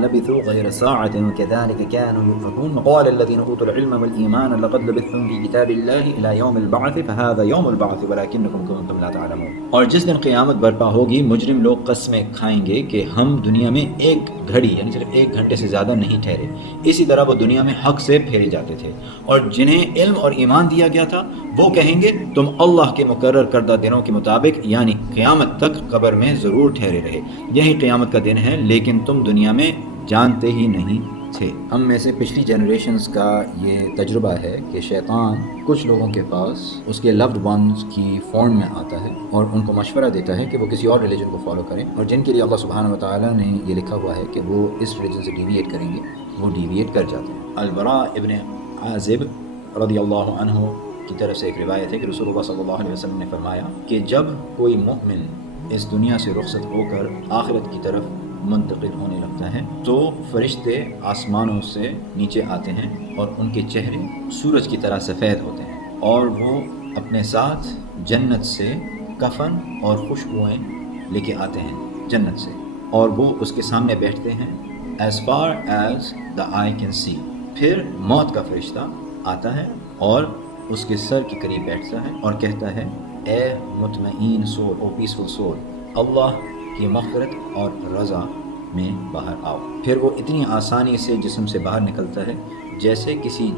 لبثوا غير ساعة كذلك كانوا يؤفكون وقال الذين أوتوا العلم والإيمان لقد لبثتم في كتاب الله إلى يوم البعث فهذا يوم البعث ولكنكم كنتم لا تعلمون. اور جس دن قیامت برپا ہوگی مجرم لوگ قسمیں کھائیں گے کہ ہم دنیا میں ایک گھڑی یعنی صرف ایک گھنٹے سے زیادہ نہیں ٹھہرے. اسی طرح وہ دنیا میں حق سے پھیرے جاتے تھے اور جنہیں علم اور ایمان دیا گیا تھا وہ کہیں گے تم اللہ کے مقرر کردہ دنوں کے مطابق یعنی قیامت تک قبر میں ضرور ٹھہرے رہے. یہی قیامت کا دن ہے لیکن تم دنیا میں جانتے ہی نہیں تھے. ہم میں سے پچھلی جنریشنز کا یہ تجربہ ہے کہ شیطان کچھ لوگوں کے پاس اس کے لوڈ ونز کی فارم میں آتا ہے اور ان کو مشورہ دیتا ہے کہ وہ کسی اور ریلیجن کو فالو کریں اور جن کے لیے اللہ سبحانہ و تعالیٰ نے یہ لکھا ہوا ہے کہ وہ اس ریلیجن سے ڈیویٹ کریں گے وہ ڈیویٹ کر جاتے ہیں. البراء ابن عازب رضی اللہ عنہ کی طرف سے ایک روایت ہے کہ رسول اللہ صلی اللہ علیہ وسلم نے فرمایا کہ جب کوئی مومن اس دنیا سے رخصت ہو کر آخرت کی طرف منتقل ہونے لگتا ہے تو فرشتے آسمانوں سے نیچے آتے ہیں اور ان کے چہرے سورج کی طرح سفید ہوتے ہیں اور وہ اپنے ساتھ جنت سے کفن اور خوشبوئیں لے کے آتے ہیں جنت سے اور وہ اس کے سامنے بیٹھتے ہیں as far as the eye can see. پھر موت کا فرشتہ آتا ہے اور اس کے سر کے قریب بیٹھتا ہے اور کہتا ہے اے مطمئن سول او پیسفل سول اللہ کی مغفرت اور رضا میں باہر آؤ. پھر وہ اتنی آسانی سے جسم سے باہر نکلتا ہے جیسے کسی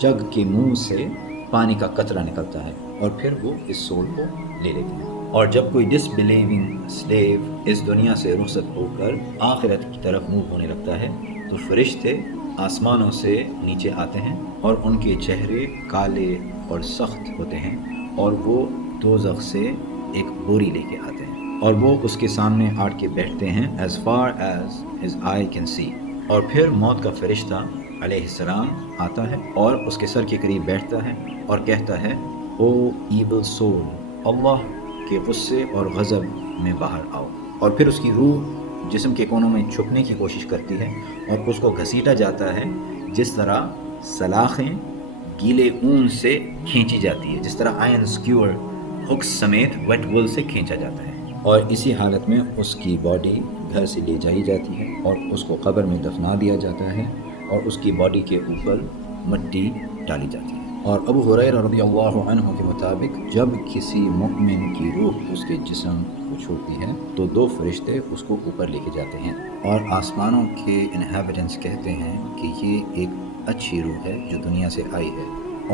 جگ کے منہ سے پانی کا قطرہ نکلتا ہے اور پھر وہ اس سول کو لے لیتے ہیں. اور جب کوئی ڈس بلیونگ سلیو اس دنیا سے رخصت ہو کر آخرت کی طرف موو ہونے لگتا ہے تو فرشتے آسمانوں سے نیچے آتے ہیں اور ان کے چہرے کالے اور سخت ہوتے ہیں اور وہ دوزخ سے ایک بوری لے کے آتے ہیں اور وہ اس کے سامنے آٹ کے بیٹھتے ہیں as far as his eye can see. اور پھر موت کا فرشتہ علیہ السلام آتا ہے اور اس کے سر کے قریب بیٹھتا ہے اور کہتا ہے او ایول سول اللہ کے غصے اور غضب میں باہر آؤ. اور پھر اس کی روح جسم کے کونوں میں چھپنے کی کوشش کرتی ہے اور اس کو گھسیٹا جاتا ہے جس طرح سلاخیں گیلے اون سے کھینچی جاتی ہے جس طرح آئرن سکیور ہکس سمیت ویٹ وول سے کھینچا جاتا ہے. اور اسی حالت میں اس کی باڈی گھر سے لے جائی جاتی ہے اور اس کو قبر میں دفنا دیا جاتا ہے اور اس کی باڈی کے اوپر مٹی ڈالی جاتی ہے. اور ابو ہریرہ رضی اللہ عنہ کے مطابق جب کسی مومن کی روح اس کے جسم کو چھوڑتی ہے تو دو فرشتے اس کو اوپر لے کے جاتے ہیں اور آسمانوں کے انہیبیٹنٹس کہتے ہیں کہ یہ ایک اچھی روح ہے جو دنیا سے آئی ہے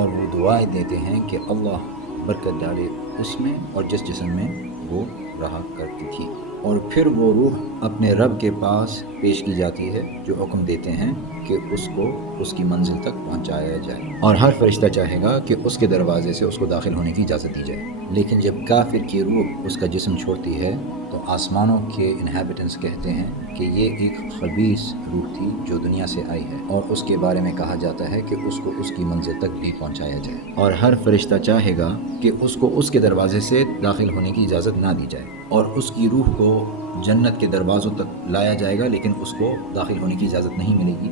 اور وہ دعائیں دیتے ہیں کہ اللہ برکت ڈالے اس میں اور جس جسم میں وہ رہا کرتی تھی. اور پھر وہ روح اپنے رب کے پاس پیش کی جاتی ہے جو حکم دیتے ہیں کہ اس کو اس کی منزل تک پہنچایا جائے اور ہر فرشتہ چاہے گا کہ اس کے دروازے سے اس کو داخل ہونے کی اجازت دی جائے. لیکن جب کافر کی روح اس کا جسم چھوڑتی ہے تو آسمانوں کے انہیبیٹنٹس کہتے ہیں کہ یہ ایک خبیث روح تھی جو دنیا سے آئی ہے اور اس کے بارے میں کہا جاتا ہے کہ اس کو اس کی منزل تک بھی پہنچایا جائے. اور ہر فرشتہ چاہے گا کہ اس کو اس کے دروازے سے داخل ہونے کی اجازت نہ دی جائے اور اس کی روح کو جنت کے دروازوں تک لایا جائے گا لیکن اس کو داخل ہونے کی اجازت نہیں ملے گی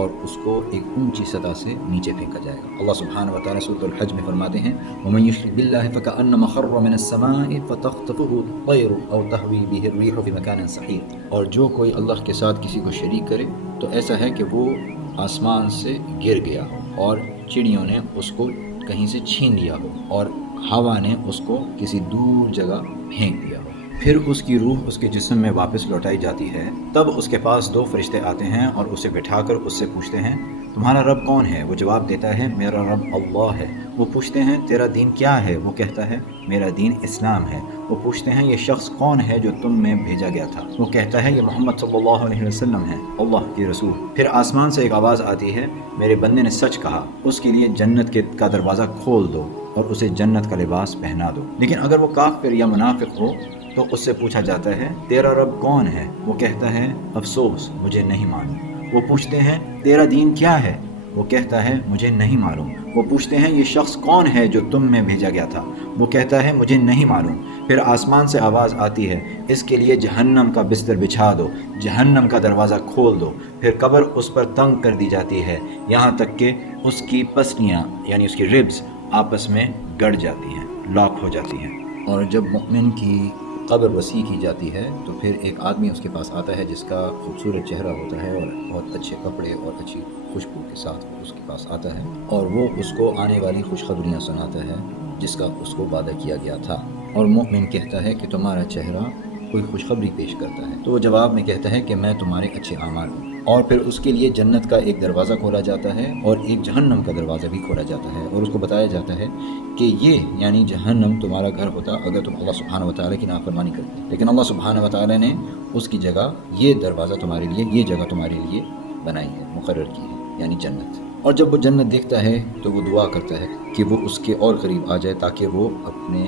اور اس کو ایک اونچی سطح سے نیچے پھینکا جائے گا. اللہ سبحانہ و تعالیٰ سورۃ الحج میں فرماتے ہیں وَمَن يُشْرِكْ بِاللَّهِ فَكَأَنَّمَا خَرَّ مِنَ السَّمَاءِ فَتَخْطَفُهُ الطَّيْرُ أَوْ تَهْوِي بِهِ الرِّيحُ فِي مَكَانٍ سَحِيقٍ. اور جو کوئی اللہ کے ساتھ کسی کو شریک کرے تو ایسا ہے کہ وہ آسمان سے گر گیا ہو اور چڑیوں نے اس کو کہیں سے چھین لیا ہو اور ہوا نے اس کو کسی دور جگہ پھینک دیا ہو. پھر اس کی روح اس کے جسم میں واپس لوٹائی جاتی ہے. تب اس کے پاس دو فرشتے آتے ہیں اور اسے بٹھا کر اس سے پوچھتے ہیں تمہارا رب کون ہے؟ وہ جواب دیتا ہے میرا رب اللہ ہے. وہ پوچھتے ہیں تیرا دین کیا ہے؟ وہ کہتا ہے میرا دین اسلام ہے. وہ پوچھتے ہیں یہ شخص کون ہے جو تم میں بھیجا گیا تھا؟ وہ کہتا ہے یہ محمد صلی اللہ علیہ وسلم ہے اللہ کے رسول. پھر آسمان سے ایک آواز آتی ہے میرے بندے نے سچ کہا اس کے لیے جنت کا دروازہ کھول دو اور اسے جنت کا لباس پہنا دو. لیکن اگر وہ کافر یا منافق ہو تو اس سے پوچھا جاتا ہے تیرا رب کون ہے؟ وہ کہتا ہے افسوس مجھے نہیں معلوم. وہ پوچھتے ہیں تیرا دین کیا ہے؟ وہ کہتا ہے مجھے نہیں معلوم. وہ پوچھتے ہیں یہ شخص کون ہے جو تم میں بھیجا گیا تھا؟ وہ کہتا ہے مجھے نہیں معلوم. پھر آسمان سے آواز آتی ہے اس کے لیے جہنم کا بستر بچھا دو جہنم کا دروازہ کھول دو. پھر قبر اس پر تنگ کر دی جاتی ہے یہاں تک کہ اس کی پسلیاں یعنی اس کی ربز آپس میں گڑ جاتی ہیں لاک ہو جاتی ہیں. اور جب مومن کی قبر وسیع کی جاتی ہے تو پھر ایک آدمی اس کے پاس آتا ہے جس کا خوبصورت چہرہ ہوتا ہے اور بہت اچھے کپڑے اور اچھی خوشبو کے ساتھ اس کے پاس آتا ہے اور وہ اس کو آنے والی خوشخبریاں سناتا ہے جس کا اس کو وعدہ کیا گیا تھا. اور مومن کہتا ہے کہ تمہارا چہرہ کوئی خوشخبری پیش کرتا ہے. تو وہ جواب میں کہتا ہے کہ میں تمہارے اچھے اعمال ہوں. اور پھر اس کے لیے جنت کا ایک دروازہ کھولا جاتا ہے اور ایک جہنم کا دروازہ بھی کھولا جاتا ہے اور اس کو بتایا جاتا ہے کہ یہ یعنی جہنم تمہارا گھر ہوتا اگر تم اللہ سبحانہ وتعالی کی نافرمانی کرتے. لیکن اللہ سبحانہ وتعالی نے اس کی جگہ یہ دروازہ تمہارے لیے یہ جگہ تمہارے لیے بنائی ہے مقرر کی ہے یعنی جنت. اور جب وہ جنت دیکھتا ہے تو وہ دعا کرتا ہے کہ وہ اس کے اور قریب آ جائے تاکہ وہ اپنے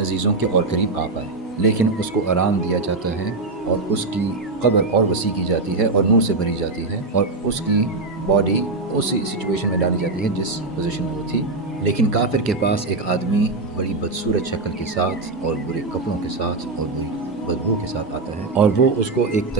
عزیزوں کے اور قریب آ پائے. لیکن اس کو آرام دیا جاتا ہے اور اس کی قبر اور وسیع کی جاتی ہے اور نور سے بھری جاتی ہے اور اس کی باڈی اسی سچویشن میں ڈالی جاتی ہے جس پوزیشن میں وہ تھی. لیکن کافر کے پاس ایک آدمی بڑی بدصورت شکل کے ساتھ اور برے کپڑوں کے ساتھ اور بری بدبو کے ساتھ آتا ہے اور وہ اس کو ایک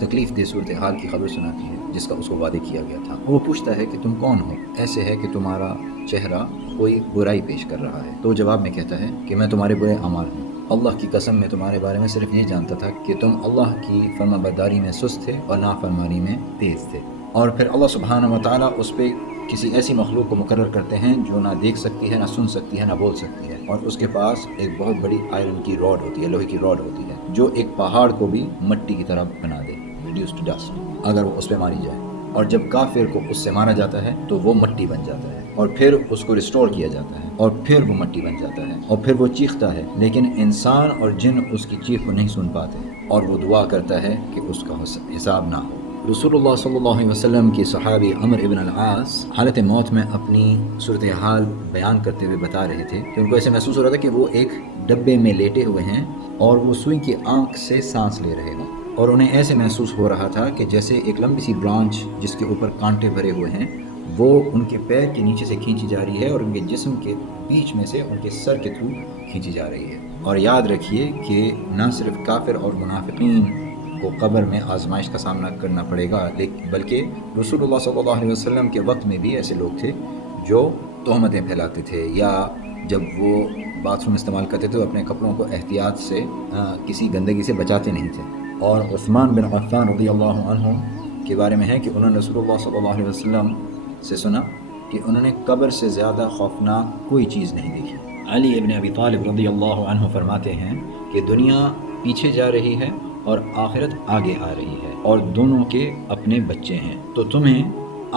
تکلیف دہ صورتحال کی خبر سناتی ہے جس کا اس کو وعدے کیا گیا تھا. وہ پوچھتا ہے کہ تم کون ہو؟ ایسے ہے کہ تمہارا چہرہ کوئی برائی پیش کر رہا ہے. تو جواب میں کہتا ہے کہ میں تمہارے برے اعمال ہوں. اللہ کی قسم میں تمہارے بارے میں صرف یہ جانتا تھا کہ تم اللہ کی فرما برداری میں سست تھے اور نافرمانی میں تیز تھے. اور پھر اللہ سبحانہ وتعالیٰ اس پہ کسی ایسی مخلوق کو مقرر کرتے ہیں جو نہ دیکھ سکتی ہے نہ سن سکتی ہے نہ بول سکتی ہے اور اس کے پاس ایک بہت بڑی آئرن کی راڈ ہوتی ہے لوہے کی راڈ ہوتی ہے جو ایک پہاڑ کو بھی مٹی کی طرح بنا دے ریڈیوس ٹو ڈسٹ اگر وہ اس پہ ماری جائے. اور جب کافر کو اس سے مارا جاتا ہے تو وہ مٹی بن جاتا ہے اور پھر اس کو ریسٹور کیا جاتا ہے اور پھر وہ مٹی بن جاتا ہے اور پھر وہ چیختا ہے لیکن انسان اور جن اس کی چیخ کو نہیں سن پاتے اور وہ دعا کرتا ہے کہ اس کا حساب نہ ہو. رسول اللہ صلی اللہ علیہ وسلم کی صحابی عمر ابن العاص حالت موت میں اپنی صورتحال بیان کرتے ہوئے بتا رہے تھے کہ ان کو ایسے محسوس ہو رہا تھا کہ وہ ایک ڈبے میں لیٹے ہوئے ہیں اور وہ سوئی کی آنکھ سے سانس لے رہے ہیں اور انہیں ایسے محسوس ہو رہا تھا کہ جیسے ایک لمبی سی برانچ جس کے اوپر کانٹے بھرے ہوئے ہیں وہ ان کے پیر کے نیچے سے کھینچی جا رہی ہے اور ان کے جسم کے بیچ میں سے ان کے سر کے تھرو کھینچی جا رہی ہے. اور یاد رکھیے کہ نہ صرف کافر اور منافقین کو قبر میں آزمائش کا سامنا کرنا پڑے گا بلکہ رسول اللہ صلی اللہ علیہ وسلم کے وقت میں بھی ایسے لوگ تھے جو تہمتیں پھیلاتے تھے یا جب وہ باتھ روم استعمال کرتے تھے تو اپنے کپڑوں کو احتیاط سے کسی گندگی سے بچاتے نہیں تھے. اور عثمان بن عفان رضی اللہ عنہ کے بارے میں ہے کہ انہوں نے رسول اللہ صلی اللہ علیہ وسلم سے سنا کہ انہوں نے قبر سے زیادہ خوفناک کوئی چیز نہیں دیکھی. علی ابن ابی طالب رضی اللہ عنہ فرماتے ہیں کہ دنیا پیچھے جا رہی ہے اور آخرت آگے آ رہی ہے اور دونوں کے اپنے بچے ہیں تو تمہیں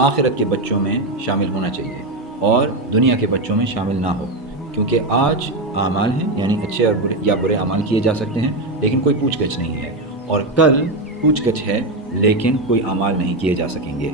آخرت کے بچوں میں شامل ہونا چاہیے اور دنیا کے بچوں میں شامل نہ ہو کیونکہ آج اعمال ہیں یعنی اچھے اور برے یا برے اعمال کیے جا سکتے ہیں لیکن کوئی پوچھ گچھ نہیں ہے اور کل پوچھ گچھ ہے لیکن کوئی اعمال نہیں کیے جا سکیں گے.